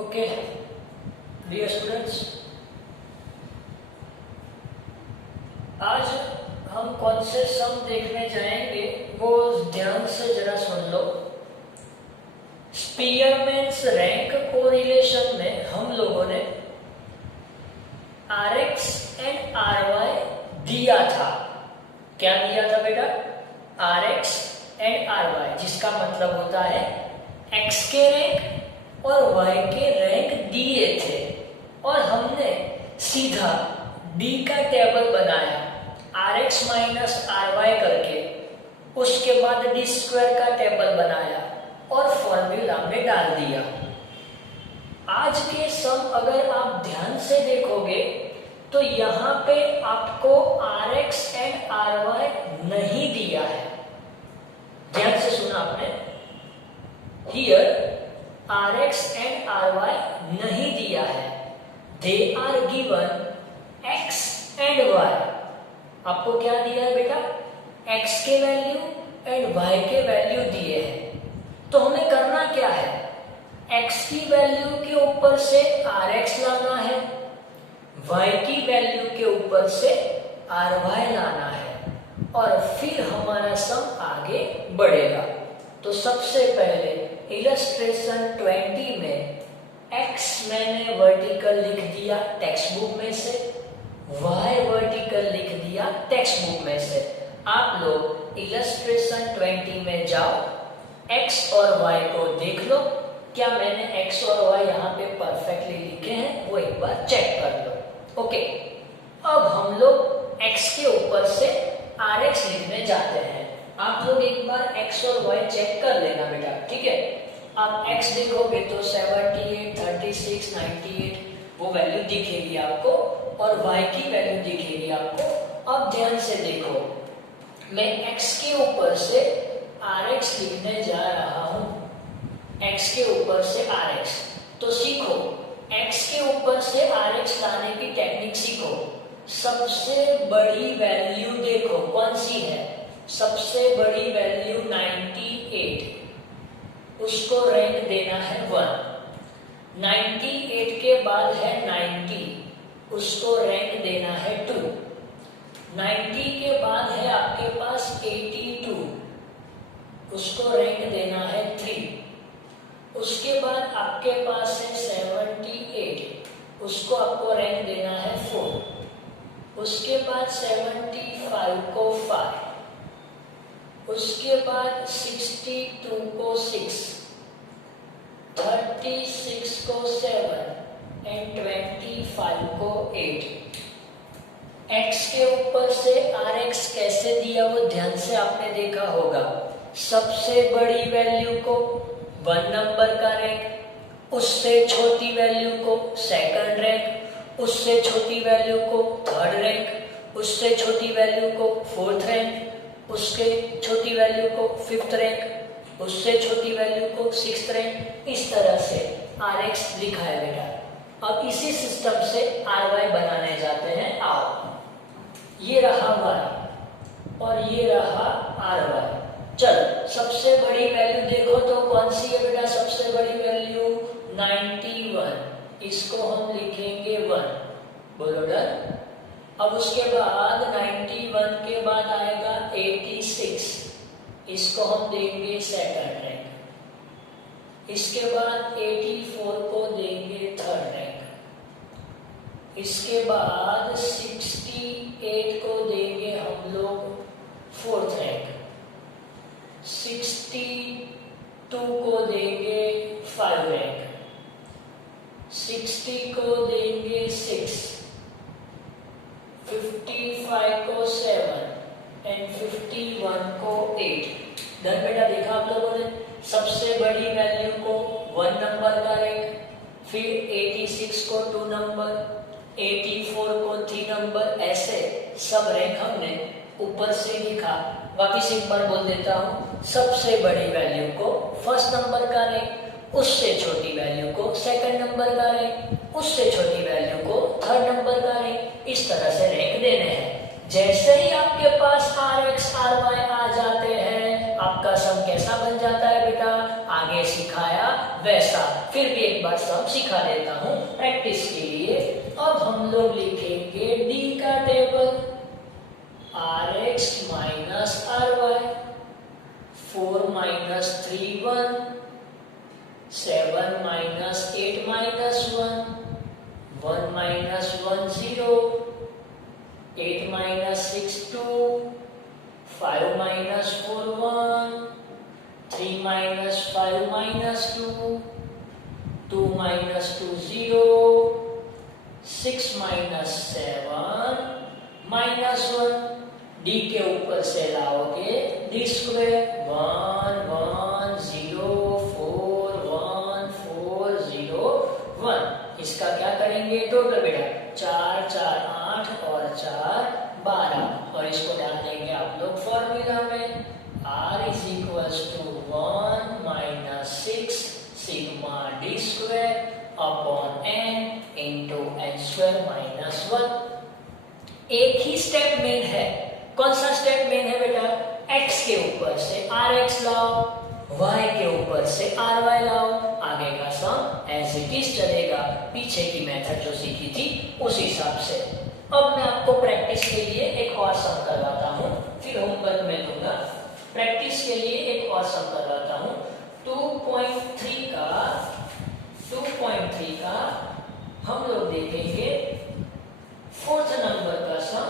Okay dear students, आज हम कौन से सम देखने जाएंगे वो ध्यान से जरा सुन लो। स्पीयरमैन्स रैंक कोरिलेशन में हम लोगों ने Rx एंड Ry दिया था। क्या दिया था बेटा? Rx एंड Ry, जिसका मतलब होता है x के रैंक और y के रैंक दिए थे और हमने सीधा d का टेबल बनाया Rx माइनस Ry करके, उसके बाद d स्क्वायर का टेबल बनाया और फॉर्मूला में डाल दिया। आज के सम अगर आप ध्यान से देखोगे तो यहाँ पे आपको Rx एंड Ry नहीं दिया है। ध्यान से सुना आपने? Here Rx एंड Ry नहीं दिया है। They are given x and y। आपको क्या दिया है बेटा? x के वैल्यू एंड y के वैल्यू दिए हैं। तो हमें करना क्या है? x की वैल्यू के ऊपर से Rx लाना है, y की वैल्यू के ऊपर से Ry लाना है और फिर हमारा सम आगे बढ़ेगा। तो सबसे पहले इलस्ट्रेशन 20 में x मैंने वर्टिकल लिख दिया टेक्स्ट बुक में से, y वर्टिकल लिख दिया टेक्स्ट बुक में से। आप लोग इलस्ट्रेशन 20 में जाओ, x और y को देख लो। क्या मैंने x और y यहाँ पे परफेक्टली लिखे हैं वो एक बार चेक कर लो। ओके, अब हम लोग x के ऊपर से Rx लिखने जाते हैं। आप लोग एक बार x और y चेक कर लेना बेटा, ठीक है? आप x देखोगे तो 78, 36, 98 वो वैल्यू दिखेगी आपको और y की वैल्यू दिखेगी आपको। अब ध्यान से देखो, मैं x के ऊपर से Rx लिखने जा रहा हूँ, x के ऊपर से Rx। तो सीखो, x के ऊपर से Rx लाने की टेक्निक सीखो। सबसे बड़ी वैल्यू देखो कौन सी है? सबसे बड़ी वैल्यू 98, उसको रैंक देना है 1। 98 के बाद है 90, उसको रैंक देना है 2। 90 के बाद है आपके पास 82, उसको रैंक देना है 3। उसके बाद आपके पास है 78, उसको आपको रैंक देना है 4। उसके बाद 75 को 5, उसके बाद 62 को 6, 36 को 7 एंड 25 को 8। x के ऊपर से Rx कैसे दिया वो ध्यान से आपने देखा होगा। सबसे बड़ी वैल्यू को 1 नंबर का रैंक, उससे छोटी वैल्यू को सेकंड रैंक, उससे छोटी वैल्यू को थर्ड रैंक, उससे छोटी वैल्यू को फोर्थ रैंक, उसके छोटी वैल्यू को फिफ्थ रैंक, उससे छोटी वैल्यू को सिक्स्थ रैंक। इस तरह से Rx लिखा है बेटा। अब इसी सिस्टम से Ry बनाने जाते हैं। आओ, ये रहा y और ये रहा Ry। चल, सबसे बड़ी वैल्यू देखो तो कौन सी है बेटा? सबसे बड़ी वैल्यू 91, इसको हम लिखेंगे 1। बोलो डन। अब उसके बाद 91 के बाद आएगा 86, इसको हम देंगे सेकंड रैंक। इसके बाद 84 को देंगे थर्ड रैंक। इसके बाद 68 को देंगे हम लोग फोर्थ रैंक। 62 को देंगे 5 रैंक। 60 को देंगे 6, 55 को 7 एंड 51 को 8। डन बेटा, देखा आप लोगों ने? सबसे बड़ी वैल्यू को 1 नंबर का रैंक, फिर 86 को 2 नंबर, 84 को 3 नंबर, ऐसे सब रैंक हमने ऊपर से लिखा। वापिस एक बार बोल देता हूँ, सबसे बड़ी वैल्यू को फर्स्ट नंबर का रैंक, उससे छोटी वैल्यू को सेकंड नंबर का रैंक, उससे छोटी वैल्यू को थर्ड नंबर का रैंक। इस तरह से रैंक देने हैं। जैसे ही आपके पास Rx Ry आ जाते हैं, आपका सम कैसा बन जाता है बेटा, आगे सिखाया वैसा। फिर भी एक बार सम सिखा देता हूँ प्रैक्टिस के लिए। अब हम लोग लिखेंगे डी का table, rx minus ry, 4 minus 3 1, 7 minus 8 minus 1, 1 minus 1 0, 8 minus 6 2, 5 minus 4 1, 3 minus 5 minus 2, 2 minus 2 0, 6 minus 7 minus 1। D के ऊपर से लाओगे डी स्क्वायर, 1 1 0 4 1 4 0 1। इसका क्या करेंगे टोटल बेटा, 4 4 8 और 4 12, और इसको डाल देंगे आप लोग फॉर्मूला में, r is equals to 1 minus 6 sigma d square upon n into n square minus 1। एक ही स्टेप मेन है। कौन सा स्टेप मेन है बेटा, x के ऊपर से rx लाओ, y के ऊपर से ry लाओ, आगे का सम एज इट इज चलेगा, पीछे की मेथड जो सीखी थी उस हिसाब से। अब मैं आपको प्रैक्टिस के लिए एक और सम करवाता हूँ, फिर होमवर्क में दूंगा। प्रैक्टिस के लिए एक और सम करवाता हूँ। 2.3 का हम लोग देखेंगे फोर्थ नंबर का सम।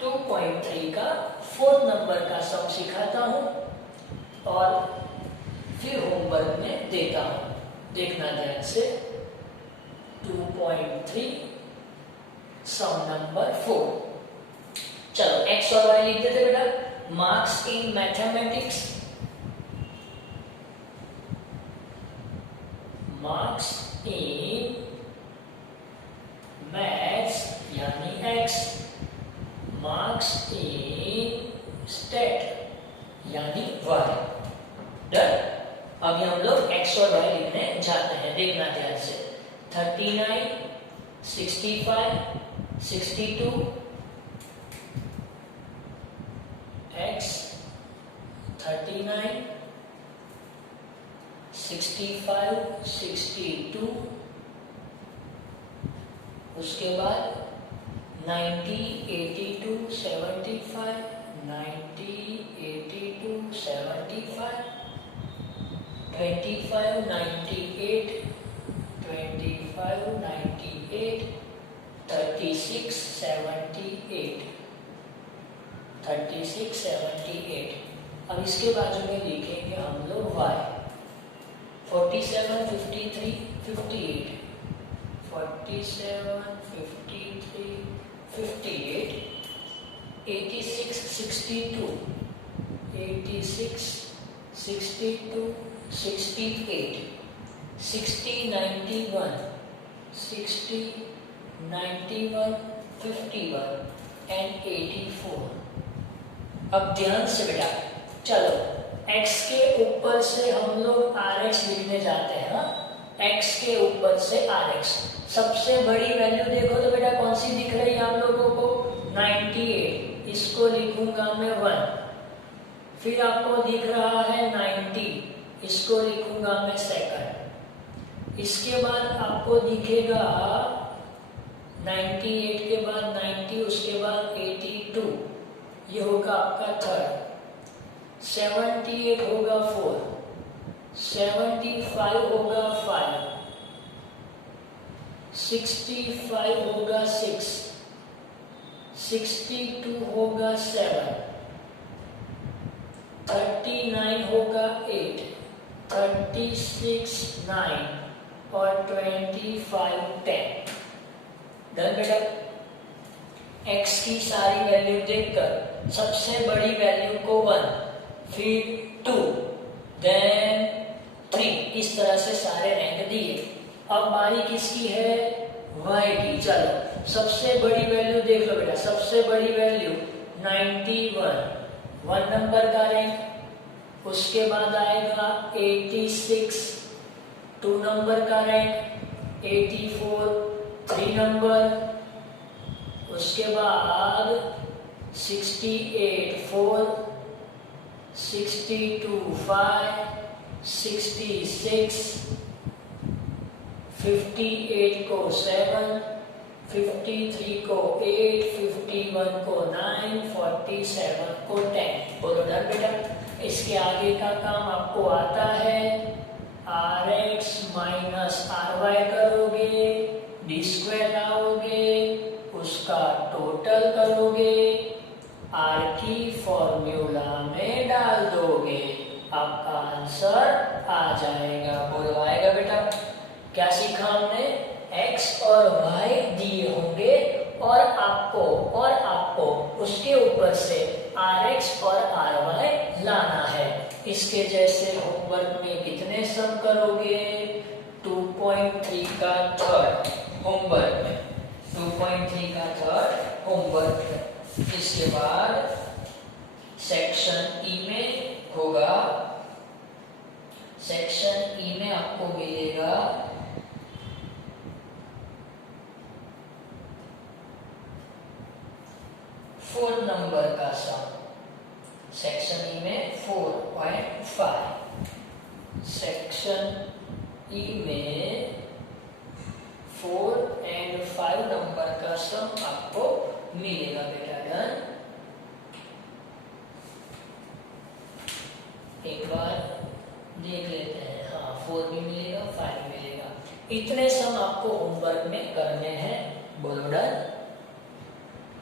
2.3 का फोर्थ नंबर का सम सिखाता हूँ और फिर होमवर्क में देता हूँ, देखना ध्यान से। 2.3 सम नंबर 4। चलो x और y लिख देते बेटा। Marks in mathematics, marks in maths यानी x, मार्क्स इन स्टेट यानी y। डन। अभी हम लोग x और y लिखने जाते हैं, देखना ध्यान से। 39 65 62 x 39 65 62, उसके बाद 90 82 75 90 82 75 25 98 25 98 36 78 36 78। अब इसके बाजू में लिखेंगे हम लोग y। 47 53 58 47 53 58 86 62 86 62 68 60 91 60 91 51 and 84। अब ध्यान से बेटा, चलो x के ऊपर से हम लोग rx लिखने जाते हैं। x के ऊपर से rx, सबसे बड़ी वैल्यू देखो तो बेटा कौन सी दिख रही है आप लोगों को, 98। इसको लिखूंगा मैं 1। फिर आपको दिख रहा है 90, इसको लिखूंगा मैं सेकंड। इसके बाद आपको दिखेगा 98 के बाद 90, उसके बाद 82, ये होगा आपका थर्ड। 78 होगा 4, 75 होगा 5, 65 होगा 6, 62 होगा 7, 39 होगा 8, 36 9 और 25 10। डन बेटा। x की सारी वैल्यू देखकर सबसे बड़ी वैल्यू को 1, फिर 2, देन 3, इस तरह से सारे रैंक दिए। अब बारी किसकी है, y की। चलो सबसे बड़ी वैल्यू देख लो बेटा, सबसे बड़ी वैल्यू 91, 1 नंबर का रैंक। उसके बाद आएगा 86, 2 नंबर का रैंक। 84, 3 नंबर। उसके बाद 68 4, 62 5, 66, 58 को 7, 53 को 8, 51 को 9, 47 को 10। बोलो डन बेटा। इसके आगे का काम आपको आता है, rx माइनस ry करोगे, डी स्क्वायर लाओगे, उसका टोटल करोगे, r की फॉर्मूला में डाल दोगे, आपका आंसर आ जाएगा। बोलो आएगा बेटा। क्या सीखा हमने? x और y दिए होंगे और आपको उसके ऊपर से rx और ry लाना है। इसके जैसे होमवर्क में कितने सम करोगे? 2.3 का थर्ड होमवर्क में, 2.3 का थर्ड होमवर्क में। इसके बाद सेक्शन ई में होगा, सेक्शन ई में आपको मिलेगा 4 नंबर का सम। सेक्शन ई में 4.5, सेक्शन ई में 4 और 5 नंबर का सम आपको मिलेगा बेटा। डन। एक बार देख लेते हैं। हाँ, 4 भी मिलेगा, 5 भी मिलेगा। इतने सम आपको होमवर्क में करने हैं। बोलो डन।